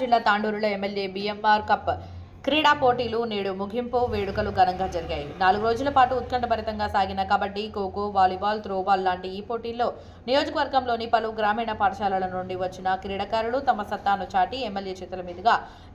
జిల్లా తాండూరులో MLA BMR cup క్రీడా పోటీలు నేడు ముగింపు వేడుకలు ఘనంగా జరిగాయి. 4 రోజుల పాటు ఉత్కంఠభరితంగా సాగిన కబడ్డీ, ఖోఖో, వాలీబాల్, త్రోబాల్ లాంటి ఈ పోటీల్లో నియోజకవర్గంలోని పలు గ్రామీణ పాఠశాలల నుండి వచ్చిన క్రీడాకారులు తమ సత్తాను చాటి ఎమ్మెల్యే చేతుల మీదుగా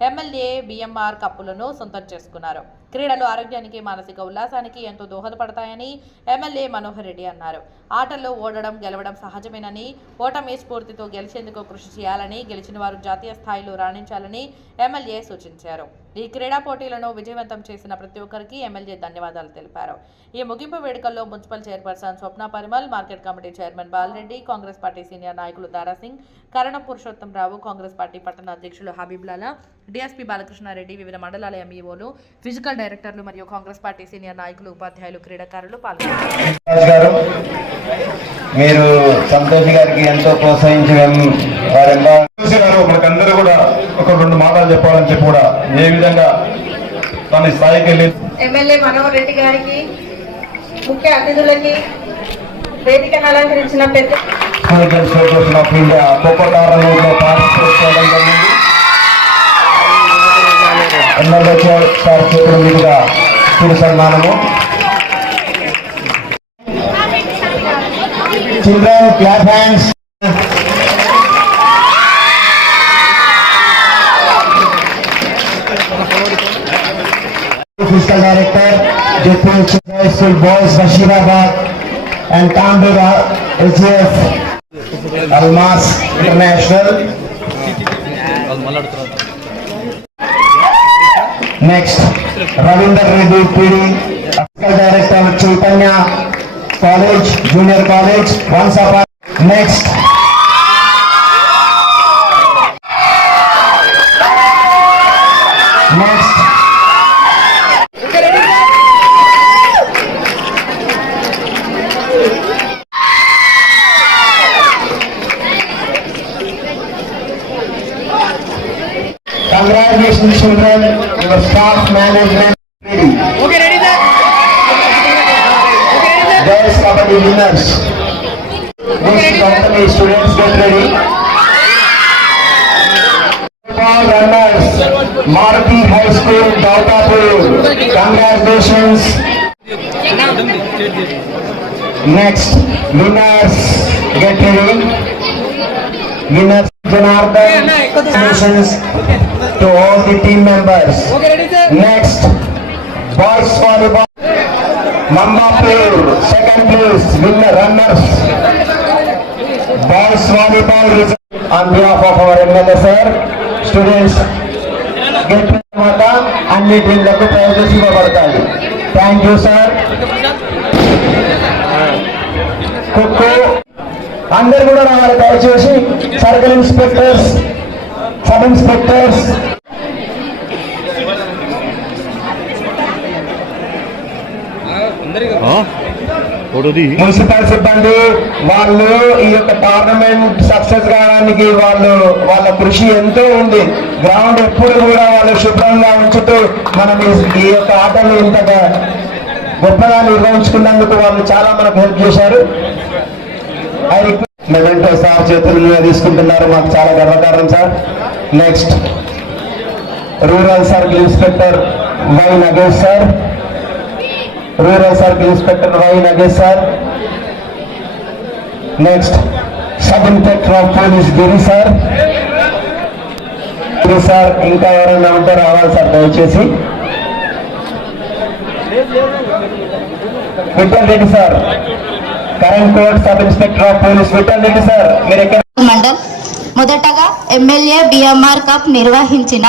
ఎమ్మెల్యే బిఎంఆర్ కప్పులను సొంతం చేసుకున్నారు. క్రీడలు ఆరోగ్యానికి, మానసిక ఉల్లాసానికి ఎంతో దోహదపడతాయని ఎమ్మెల్యే మనోహర్ రెడ్డి అన్నారు. ఆటల్లో ఓడడం, గెలవడం సహజమేనని, ఓటమి స్ఫూర్తితో గెలిచేందుకు కృషి చేయాలని, గెలిచిన వారు జాతీయ స్థాయిలో రాణించాలని ఎమ్మెల్యే సూచించారు. ఈ క్రీడా పోటీలను విజయవంతం చేసిన ప్రతి ఒక్కరికి ఎమ్మెల్యే ధన్యవాదాలు తెలిపారు. ఈ ముగింపు వేడుకల్లో municipal chairperson Swapna Parimal, market committee chairman Balareddy, Congress party senior నాయకులు దారాసింగ్, కరణం పురుషోత్తంరావు, కాంగ్రెస్ పార్టీ పట్టణ అధ్యక్షులు హబీబ్లాలా, డిఎస్పీ బాలకృష్ణారెడ్డి, వివిధ మండలాల ఎంఈఓలు, ఫిజికల్ డైరెక్టర్లు మరియు కాంగ్రెస్ పార్టీ సీనియర్ నాయకులు, ఉపాధ్యాయులు, క్రీడాకారులు పాల్గొన్నారు. మీరు సంతోష్ గారికి ఎంతో ప్రోత్సహించి మనకందరూ కూడా ఒక 2 మాటలు చెప్పాలని చెప్పి కూడా ఏ విధంగా తన స్థాయికి వెళ్ళి ఎమ్మెల్యే మనోహర్ రెడ్డి గారికి, ముఖ్య అతిథులకి, వేదికను అలంకరించిన పెద్ద ఎమ్మెల్యే సార్ చేతుల మీదుగా చిరు సన్మానము. Children clap hands. Physical Director, Jaipur High School Boys, Bashirabad and Tambura HF Almas International. Next, Ravindra Reddy PD, Physical Director, Chaitanya College, Junior College, once upon. Next. Next. Congratulations children, your staff management ready. Okay, ready sir. Girls Kabaddi winners. Next company students get ready. Football runners, Maruti High School, Dautapur. Congratulations. Next, winners get ready. Winners Janardhan, congratulations to all the team members. Next, boys volleyball, Mambapur, second place, winner runners. Boys volleyball on behalf of our MLA sir, students get mata anni teamలకు prizes ఇవ్వబడతాయి. Thank you sir. Kho kho అందరు కూడా రావాలి దయచేసి. Circle inspectors, sub inspectors, municipal సిబ్బంది వాళ్ళు ఈ యొక్క tournament success కావడానికి వాళ్ళ కృషి ఎంతో ఉంది. గ్రౌండ్ ఎప్పుడు కూడా వాళ్ళు శుభ్రంగా ఉంచుతూ మనం ఈ యొక్క ఆటలు ఇంతగా గొప్పగా నిర్వహించుకున్నందుకు వాళ్ళు చాలా మనకు హెల్ప్ చేశారు. మెమెంటో సార్ చేతుల మీద తీసుకుంటున్నారు, మాకు చాలా గర్వకారణం sir. Next, rural circle inspector Y Nagesh sir. Rural circle inspector Y Nagesh sir. Next, sub inspector of police Giri sir. Giri sir, ఇంకా ఎవరైనా ఉంటే రావాలి సార్ దయచేసి. Vittal Reddy sir, current court sub inspector of police Vittal Reddy sir, మీరు ఎక్కడ మండల్. మొదటగా ఎమ్మెల్యే బిఎంఆర్ కప్ నిర్వహించిన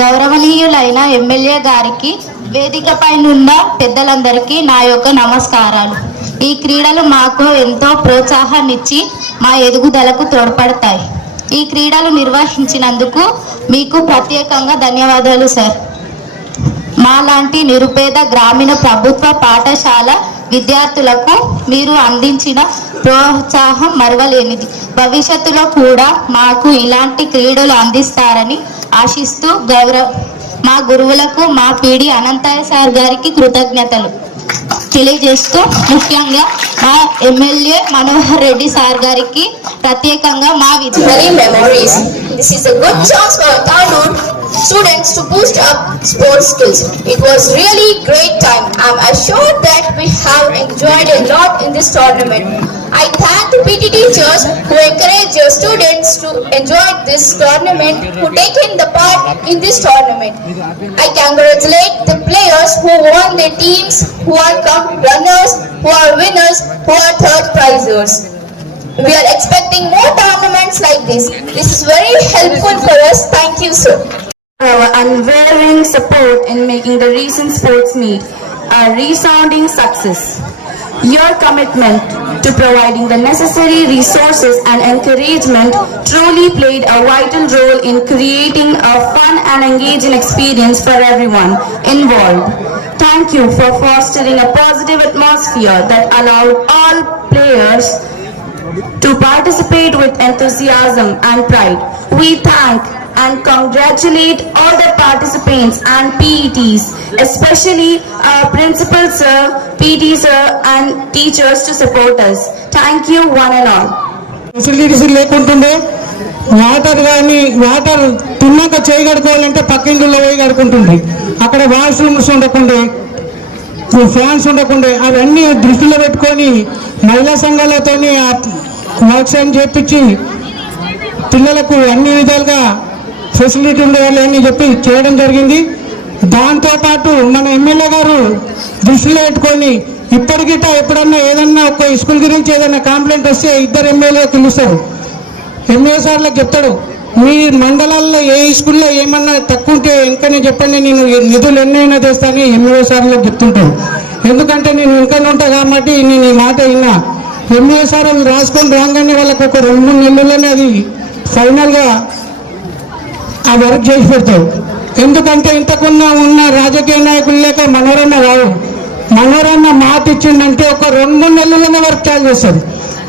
గౌరవనీయులైన ఎమ్మెల్యే గారికి, వేదికపై ఉన్న పెద్దలందరికీ నా యొక్క నమస్కారాలు. ఈ క్రీడలు మాకు ఎంతో ప్రోత్సాహాన్నిచ్చి మా ఎదుగుదలకు తోడ్పడతాయి. ఈ క్రీడలు నిర్వహించినందుకు మీకు ప్రత్యేకంగా ధన్యవాదాలు సార్. మాలాంటి నిరుపేద గ్రామీణ ప్రభుత్వ పాఠశాల విద్యార్థులకు మీరు అందించిన ప్రోత్సాహం మరవలేనిది. భవిష్యత్తులో కూడా మాకు ఇలాంటి క్రీడలు అందిస్తారని ఆశిస్తూ మా గురువులకు, మా పీడి అనంతయ్య సార్ గారికి కృతజ్ఞతలు తెలియజేస్తూ, ముఖ్యంగా మా ఎమ్మెల్యే మనోహర్ రెడ్డి సార్ గారికి ప్రత్యేకంగా మా విద్యార్థి this is a good chance for Tanur students to boost up sports skills. It was really great time. I'm assured that we have enjoyed a lot in this tournament. I thank the PT teachers who encourage your students to enjoy this tournament, who taken the part in this tournament. I congratulate the players who won their teams, who are top runners, who are winners, who are third prizers. We are expecting more tournaments like this. This is very helpful for us. Thank you, sir. Our unwavering support in making the recent sports meet a resounding success. Your commitment to providing the necessary resources and encouragement truly played a vital role in creating a fun and engaging experience for everyone involved. Thank you for fostering a positive atmosphere that allowed all players to participate with enthusiasm and pride. We thank and congratulate all the participants and PETs, especially our principal sir, PT sir and teachers to support us. Thank you one and all. Facilities లేకుంటుండే water తిన్నాక చేయి కడుకోవాలంటే పక్కింట్లో పోయి కడుకుంటుండే, అక్కడ washrooms ఉండకుండే, fans ఉండకుండే. అవన్నీ దృష్టిలో పెట్టుకొని మహిళా సంఘాలతోని వర్క్స్ చేపించి పిల్లలకు అన్ని విధాలుగా ఫెసిలిటీ ఉండాలి అని చెప్పి చేయడం జరిగింది. దాంతోపాటు మన ఎమ్మెల్యే గారు దృష్టిలో పెట్టుకొని ఇప్పటికిట ఎప్పుడన్నా ఏదన్నా ఒక స్కూల్ గురించి ఏదైనా కంప్లైంట్ వస్తే ఇద్దరు ఎమ్మెల్యే పిలుస్తారు. ఎమ్మెల్యే సార్లకు చెప్తాడు, మీ మండలాల్లో ఏ స్కూల్లో ఏమన్నా తక్కువ ఉంటే ఇంకనే చెప్పండి, నేను నిధులు ఎన్నైనా తెస్తానని ఎమ్మెల్యే సార్లకు చెప్తుంటాడు. ఎందుకంటే నేను ఇంకనే ఉంటా కాబట్టి నేను ఈ మాట విన్నా. ఎమ్మెల్యే సార్ అవి రాసుకొని రాగానే వాళ్ళకు ఒక 2-3 నెలల్లోనే అది ఫైనల్గా ఆ వర్క్ చేసి పెడతారు. ఎందుకంటే ఇంతకున్న ఉన్న రాజకీయ నాయకులు లేక మనోరన్న రావు. మనోరన్న మాట ఇచ్చిందంటే ఒక 2-3 నెలల్లోనే వర్క్ చాలు చేస్తారు.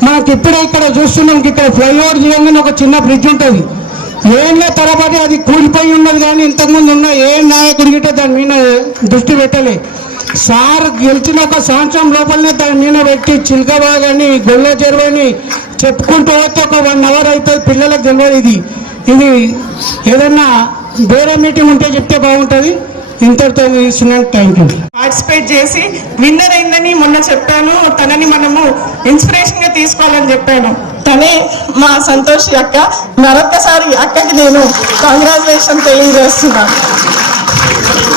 మనకి ఇప్పుడే ఇక్కడ చూస్తున్నాం, ఇక్కడ ఫ్లైఓవర్ చేయగానే ఒక చిన్న బ్రిడ్జ్ ఉంటుంది. ఏళ్ళ తరబడి అది కూలిపోయి ఉన్నది, కానీ ఇంతకుముందు ఉన్న ఏ నాయకుడి గిట్ట దాని మీద దృష్టి పెట్టలే. సార్ గెలిచిన ఒక సంవత్సరం లోపలనే దాని మీద పెట్టి చిల్కబా కానీ గొల్ల చెరువని చెప్పుకుంటూ పోతే ఒక 1 అవర్ అవుతుంది. పిల్లలకు తెలియదు. ఇది ఏదన్నా వేరే మీటింగ్ ఉంటే చెప్తే బాగుంటుంది. ఇంతటితో ఇస్తున్నాను. Thank you. పార్టిసిపేట్ చేసి విన్నర్ అయిందని మొన్న చెప్పాను. తనని మనము ఇన్స్పిరేషన్ గా తీసుకోవాలని చెప్పాను. తనే మా సంతోష్ అక్క. మరొక్కసారి అక్కకి నేను కంగ్రాచులేషన్ తెలియజేస్తున్నాను.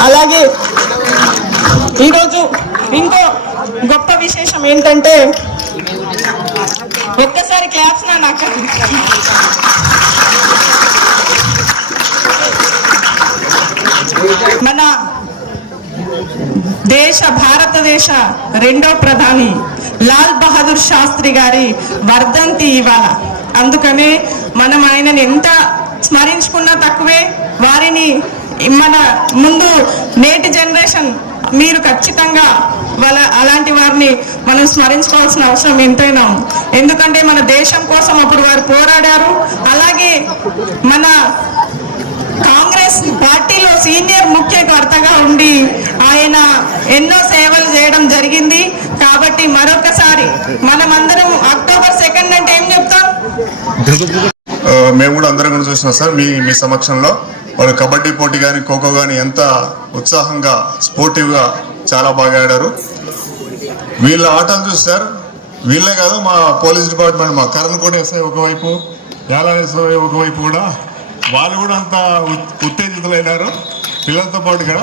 అలాగే ఈరోజు ఇంకో గొప్ప విశేషం ఏంటంటే, ఒక్కసారి క్లాప్స్ నా అక్క. మన భారతదేశ 2వ ప్రధాని లాల్ బహదూర్ శాస్త్రి గారి వర్ధంతి ఇవాళ. అందుకనే మనం ఆయనని ఎంత స్మరించుకున్నా తక్కువే. వారిని మన ముందు నేటి జనరేషన్ మీరు ఖచ్చితంగా అలాంటి వారిని మనం స్మరించుకోవాల్సిన అవసరం ఎంతైనా. ఎందుకంటే మన దేశం కోసం అప్పుడు వారు పోరాడారు. అలాగే మన కాంగ్రెస్ పార్టీలో సీనియర్ ముఖ్యకర్తగా ఉండి ఆయన ఎన్నో సేవలు చేయడం జరిగింది. కాబట్టి మరొకసారి మనమందరం అక్టోబర్ 2 అంటే ఏం చెప్తాం? మేము కూడా అందరం కూడా చూసినాం సార్ మీ సమక్షంలో. వాళ్ళు కబడ్డీ పోటీ కానీ ఖోఖో కానీ ఎంత ఉత్సాహంగా స్పోర్టివ్గా చాలా బాగా ఆడారు. వీళ్ళ ఆటలు చూస్తారు. వీళ్ళే కాదు, మా పోలీస్ డిపార్ట్మెంట్, మా కరణ్కోట ఎస్ఐ ఒకవైపు, యాలా ఎస్ఐ ఒకవైపు కూడా వాళ్ళు కూడా అంత ఉత్తేజితులైనారు పిల్లలతో పాటుగా.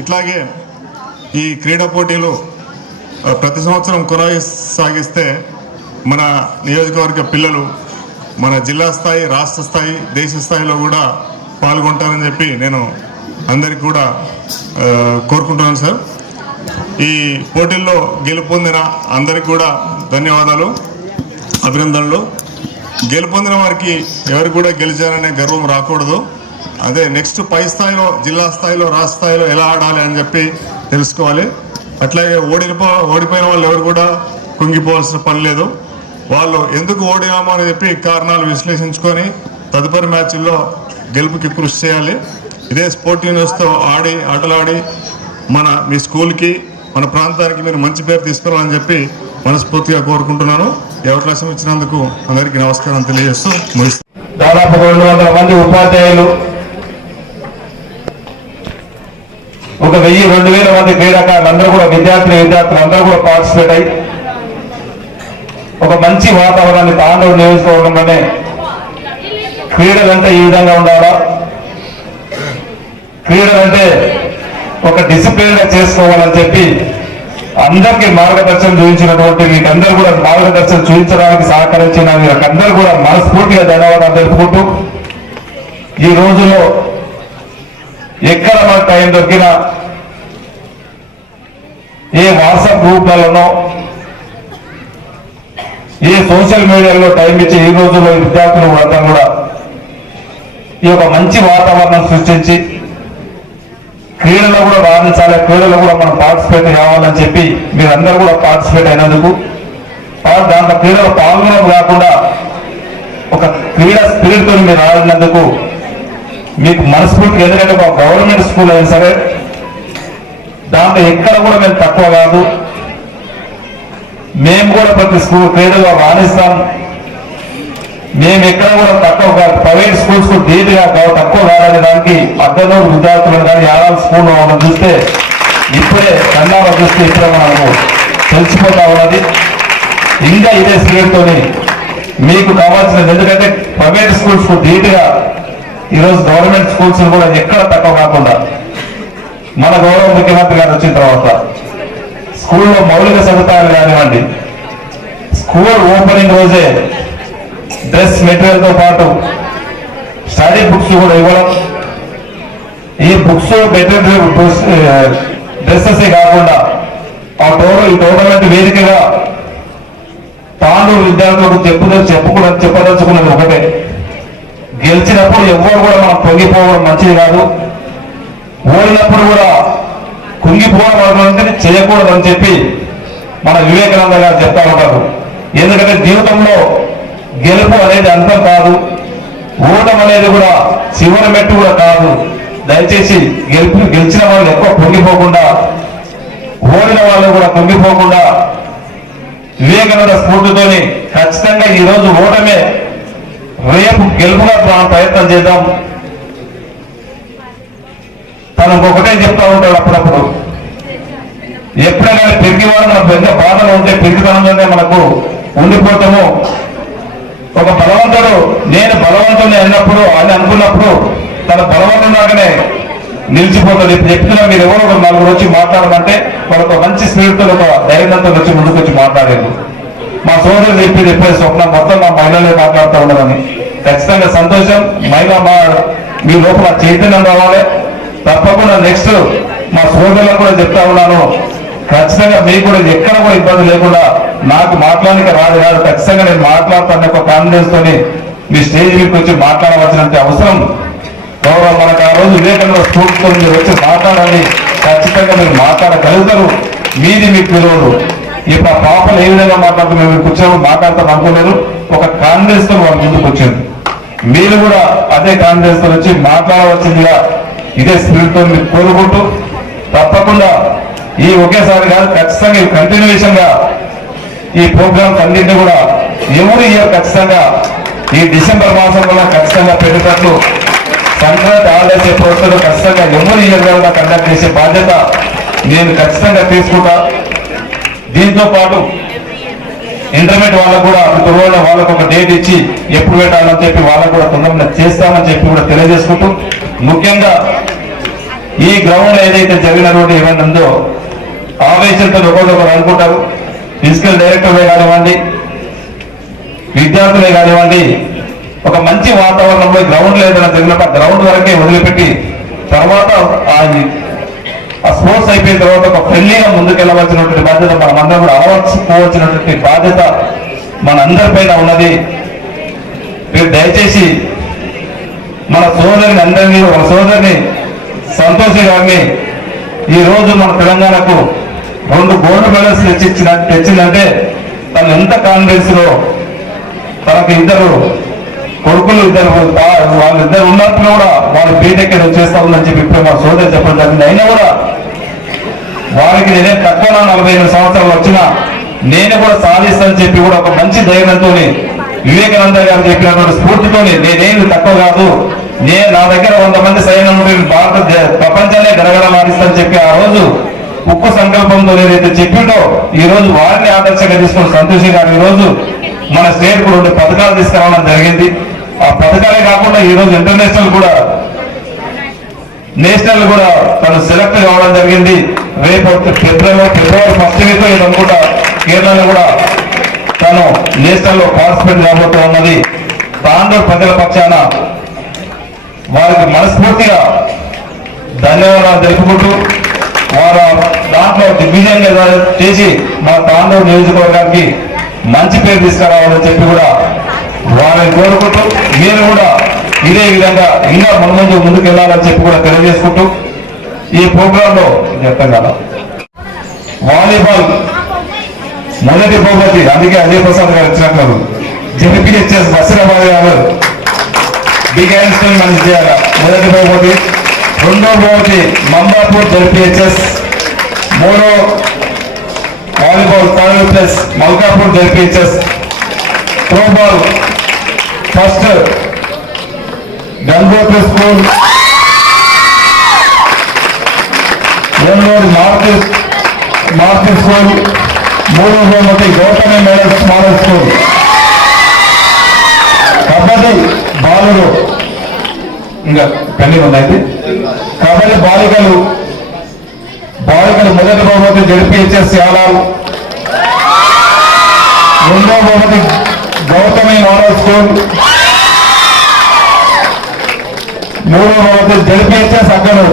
ఇట్లాగే ఈ క్రీడా పోటీలు ప్రతి సంవత్సరం కొనసాగిస్తే మన నియోజకవర్గ పిల్లలు మన జిల్లా స్థాయి, రాష్ట్ర స్థాయి, దేశ స్థాయిలో కూడా పాల్గొంటారని చెప్పి నేను అందరికీ కూడా కోరుకుంటున్నాను సార్. ఈ పోటీల్లో గెలుపొందిన అందరికి కూడా ధన్యవాదాలు, అభినందనలు. గెలుపొందిన వారికి ఎవరు కూడా గెలిచారనే గర్వం రాకూడదు. అదే నెక్స్ట్ పై స్థాయిలో, జిల్లా స్థాయిలో, రాష్ట్ర స్థాయిలో ఎలా ఆడాలి అని చెప్పి తెలుసుకోవాలి. అట్లాగే ఓడిపోయిన వాళ్ళు ఎవరు కూడా కుంగిపోవాల్సిన పని లేదు. వాళ్ళు ఎందుకు ఓడినామో అని చెప్పి కారణాలు విశ్లేషించుకొని తదుపరి మ్యాచ్ల్లో గెలుపుకి కృషి చేయాలి. ఇదే స్పోర్టివ్నెస్తో ఆటలాడి మీ స్కూల్కి, మన ప్రాంతానికి మీరు మంచి పేరు తీసుకురావాలని చెప్పి మనస్ఫూర్తిగా కోరుకుంటున్నాను. ఈ అవకాశం ఇచ్చినందుకు అందరికీ నమస్కారం తెలియజేస్తూ ముగిస్తాను. దాదాపు 200 మంది ఉపాధ్యాయులు, ఒక 1000-2000 మంది క్రీడాకారులు అందరూ కూడా విద్యార్థులు అందరూ కూడా పార్టిసిపేట్ అయ్యి ఒక మంచి వాతావరణాన్ని తాండూరు నియోజకవర్గంలోనే క్రీడలంటే ఈ విధంగా ఉండాలా, క్రీడలంటే ఒక డిసిప్లిన్ గా చేసుకోవాలని చెప్పి అందరికీ మార్గదర్శనం చూపించినటువంటి మీకందరూ కూడా మార్గదర్శనం చూపించడానికి సహకరించిన మీకందరూ కూడా మనస్ఫూర్తిగా ధన్యవాదాలు తెలుపుకుంటూ, ఈ రోజుల్లో ఎక్కడ మనకు టైం దొరికినా ఏ వాట్సాప్ గ్రూప్లలోనో ఏ సోషల్ మీడియాలో టైం ఇచ్చి ఈ రోజుల్లో విద్యార్థులు అంతా కూడా ఈ యొక్క మంచి వాతావరణం సృష్టించి క్రీడలో కూడా రాణించాలి, క్రీడలో కూడా మనం పార్టిసిపేట్ కావాలని చెప్పి మీరందరూ కూడా పార్టిసిపేట్ అయినందుకు, దాంట్లో క్రీడలో పాల్గొనడం కాకుండా ఒక క్రీడా స్పిరిట్ తో మీరు ఆడినందుకు మీకు మనస్ఫూర్తిగా, ఎందుకంటే ఒక గవర్నమెంట్ స్కూల్ అయినా సరే దాంట్లో ఎక్కడ కూడా మేము తక్కువ కాదు, మేము కూడా ప్రతి స్కూల్ క్రీడలో రాణిస్తాం, మేము ఎక్కడ కూడా తక్కువ కాదు, ప్రైవేట్ స్కూల్స్ కు ధీటుగా తక్కువ కాదనే దానికి అద్దనూరు విద్యార్థులను కానీ యాదవ్ స్కూల్లో మనం చూస్తే ఇప్పుడే కన్నాలో చూస్తే ఇప్పుడే మనకు తెలిసిపోతా ఉన్నది. ఇంకా ఇదే స్పిరిట్ తోని మీకు కావాల్సినది, ఎందుకంటే ప్రైవేట్ స్కూల్స్ కు ధీటుగా ఈరోజు గవర్నమెంట్ స్కూల్స్ కూడా ఎక్కడ తక్కువ కాకుండా మన గౌరవ ముఖ్యమంత్రి గారు వచ్చిన తర్వాత స్కూల్లో మౌలిక సదుపాయాలు కానివ్వండి, స్కూల్ ఓపెనింగ్ రోజే డ్రెస్ మెటీరియల్ తో పాటు స్టడీ బుక్స్ కూడా ఇవ్వడం, ఈ బుక్స్ మెటీరియల్ డ్రెస్సెస్ కాకుండా ఈ టోర్నమెంట్ వేదికగా తాండూరు విద్యార్థులకు చెప్పదలుచుకున్నది ఒకటే, గెలిచినప్పుడు ఎవ్వరు కూడా మనం పొంగిపోవడం మంచిది కాదు, ఓడినప్పుడు కూడా కుంగిపోవడం అంటే చేయకూడదు అని చెప్పి మన వివేకానంద గారు చెప్తా ఉంటారు. ఎందుకంటే జీవితంలో గెలుపు అనేది అంతం కాదు, ఓటం అనేది కూడా చివరి మెట్టు కూడా కాదు. దయచేసి గెలిచిన వాళ్ళు ఎక్కువ పొంగిపోకుండా, ఓడిన వాళ్ళు కూడా పొంగిపోకుండా వివేకానంద స్ఫూర్తితోని ఖచ్చితంగా ఈ రోజు ఓటమే రేపు గెలుపుగా ప్రయత్నం చేద్దాం. తనకు ఒకటే చెప్తా ఉంటాడు అప్పుడప్పుడు, ఎప్పుడైనా పెరిగివాడు మనకు పెద్ద బాధలు ఉంటే పెరిగితనంలోనే మనకు ఉండిపోతాము. ఒక బలవంతుడు నేను బలవంతుని అన్నప్పుడు అని అనుకున్నప్పుడు తన బలవంతులాగానే నిలిచిపోతుంది. ఇప్పుడు చెప్తున్నా మీరు ఎవరో ఒక నలుగురు వచ్చి మాట్లాడమంటే వాళ్ళకు మంచి స్పిరిట్ ఒక ధైర్యంతో వచ్చి ముందుకు వచ్చి మాట్లాడేది. మా సోదరులు చెప్పేది ఎప్పుడే స్వప్నం మొత్తం మా మహిళలే మాట్లాడుతూ ఉండదని, ఖచ్చితంగా సంతోషం. మహిళ మీ లోపల చైతన్యం రావాలి. తప్పకుండా నెక్స్ట్ మా సోదరులకు కూడా చెప్తా ఉన్నాను, ఖచ్చితంగా మీకు కూడా ఎక్కడ కూడా ఇబ్బంది లేకుండా నాకు మాట్లాడడానికి రాదు, ఖచ్చితంగా నేను మాట్లాడతాను ఒక కాన్ఫిడెన్స్ తోని మీ స్టేజ్ మీకు వచ్చి మాట్లాడవలసినంత అవసరం గౌరవం మనకు ఆ రోజు వివేకానంద స్ఫూర్తితో మీరు వచ్చి మాట్లాడాలి. ఖచ్చితంగా మీరు మాట్లాడగలుగుతారు, మీది మీకు తెలియదు. ఇప్పుడు ఆ పాపలు ఏ విధంగా మాట్లాడుతున్నారు, మీరు కూర్చొని మాట్లాడతాం అనుకోలేరు. ఒక కాన్ఫిడెన్స్ తో వాళ్ళ ముందుకు వచ్చింది, మీరు కూడా అదే కాన్ఫిడెన్స్ తో వచ్చి మాట్లాడవలసిందిగా ఇదే స్పిరిట్ తో మీరు కోరుకుంటూ, తప్పకుండా ఈ ఒకేసారి కాదు ఖచ్చితంగా కంటిన్యూషన్ గా ఈ ప్రోగ్రామ్స్ అన్నింటినీ కూడా ఎవరు ఇయర్ ఖచ్చితంగా ఈ డిసెంబర్ మాసంలో ఖచ్చితంగా పెట్టేటట్లు సంక్రాంతి హాలిడేస్ ఎప్పుడు వస్తుందో ఖచ్చితంగా ఎవరు ఇయర్ కూడా కండక్ట్ చేసే బాధ్యత నేను ఖచ్చితంగా తీసుకుంటా. దీంతో పాటు ఇంటర్మీడియట్ వాళ్ళకు కూడా త్వరలో వాళ్ళకు ఒక డేట్ ఇచ్చి ఎప్పుడు పెట్టాలని చెప్పి వాళ్ళకు కూడా తొందరగా చేస్తామని చెప్పి కూడా తెలియజేసుకుంటూ, ముఖ్యంగా ఈ గ్రౌండ్ ఏదైతే జరిగినటువంటి ఈవెంట్ ఉందో ఆవేశంతో ఒకరు అనుకుంటారు, ఫిజికల్ డైరెక్టర్లే కానివ్వండి, విద్యార్థులే కానివ్వండి, ఒక మంచి వాతావరణంలో గ్రౌండ్ ఏదైనా జరిగినప్పుడు గ్రౌండ్ వరకే వదిలిపెట్టి తర్వాత ఆ స్పోర్ట్స్ అయిపోయిన తర్వాత ఒక ఫ్రెండ్లీగా ముందుకెళ్ళవలసినటువంటి బాధ్యత మనమందరం కూడా అలవర్చుకోవాల్సినటువంటి బాధ్యత మనందరిపైన ఉన్నది. మీరు దయచేసి మన సోదరిని అందరినీ, ఒక సోదరిని సంతోషి గారిని ఈ రోజు మన తెలంగాణకు 2 గోల్డ్ మెడల్స్ తెచ్చిందంటే తను ఎంత కాన్ఫిడెన్స్ లో, తనకు 2 కొడుకులు, వాళ్ళిద్దరు ఉన్నప్పుడు కూడా వాళ్ళు బీటెక్ చేస్తా ఉందని చెప్పి ఇప్పుడు మా సోదరి చెప్పడం జరిగింది. అయినా కూడా వారికి నేనే తక్కువ 48 సంవత్సరాలు వచ్చినా నేను కూడా సాధిస్తానని చెప్పి కూడా ఒక మంచి ధైర్యంతో వివేకానంద గారు చెప్పినటువంటి స్ఫూర్తితోని నేనేమి తక్కువ కాదు, నా దగ్గర 100 మంది సైన్యం ప్రపంచాన్ని గడగడలాడిస్తానని చెప్పి ఆ రోజు ఉక్కు సంకల్పంతో ఏదైతే చెప్పిండో ఈ రోజు వారిని ఆదర్శంగా తీసుకున్న సంతోష్ గారు ఈ రోజు మన స్టేట్ కు 2 పథకాలు తీసుకురావడం జరిగింది. ఆ పథకాలే కాకుండా ఈ రోజు నేషనల్ కూడా తను సెలెక్ట్ కావడం జరిగింది. రేపు ఫిబ్రవరి 1st వీక్ ఇది అనుకుంటా కేరళలో కూడా తను నేషనల్ లో పార్టిసిపేట్ కాబోతూ ఉన్నది. తాండూరు ప్రజల పక్షాన వారికి మనస్ఫూర్తిగా ధన్యవాదాలు తెలుపుకుంటూ వారు దాంట్లో దిగ్విజయం చేసి మన తాండూరు నియోజకవర్గానికి మంచి పేరు తీసుకురావాలని చెప్పి కూడా వారిని కోరుకుంటూ మీరు కూడా ఇదే విధంగా ఇంకా ముందుకు వెళ్ళాలని చెప్పి కూడా తెలియజేసుకుంటూ ఈ ప్రోగ్రామ్ లో చెప్తాం కదా వాలీబాల్ మొదటి బహుమతి అందుకే అజయ్ ప్రసాద్ గారు ఇచ్చినట్లు జెడ్పీహెచ్ఎస్ బసిరాబాద్ గారు బిగ్ హ్యాండ్స్ మంచి చేయాలి. మొదటి బహుమతి. రెండో బహుమతి మంబాపూర్ జెడ్పీహెచ్ఎస్. మూడో volleyball third place Malkapur ZPHS. Throwball first Gangotri school. రెండోది మార్తి స్కూల్. మూడో బహుమతి గౌతమి మోడల్ స్కూల్. కబడ్డీ బాలురు ఇంకా పెళ్లి ఉన్నాయి. కబడ్డీ బాలికలు మొదటి బహుమతి జెడ్పీహెచ్ఎస్ యాలాల్. రెండో బహుమతి గౌతమి మోడల్ స్కూల్. మూడో బహుమతి జెడ్పీహెచ్ఎస్ అక్కలు.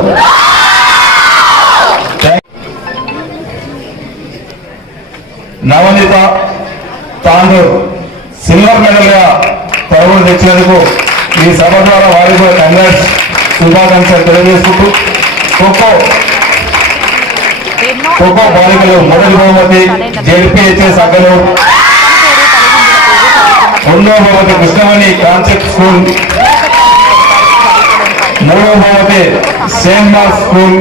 నవనీత తాండూర్ సిల్వర్ మెడల్ గా పరుగులు తెచ్చినందుకు ఈ సభ ద్వారా వారికి కంగ్రాట్స్ శుభాకాంక్షలు తెలియజేసుకుంటూ ఖోఖో బాలికలు మొదటి బహుమతి జెడ్పీహెచ్ఎస్ అగ్గలు. రెండో బహుమతి కృష్ణమణి కాన్సెప్ట్ స్కూల్. మూడో బహుమతి సెయింట్ మార్క్స్ స్కూల్.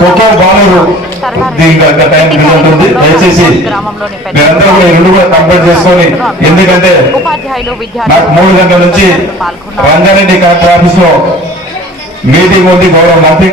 ఖోఖో బాలురు దీనికి టైం ఉంటుంది. దయచేసి మీరందరూ కూడా 2 కూడా కంప్లీట్ చేసుకొని, ఎందుకంటే నాకు 3 గంటల నుంచి రంగారెడ్డి కలెక్టర్ ఆఫీస్ లో మీటింగ్ ఉంది. గౌరవ మంత్రి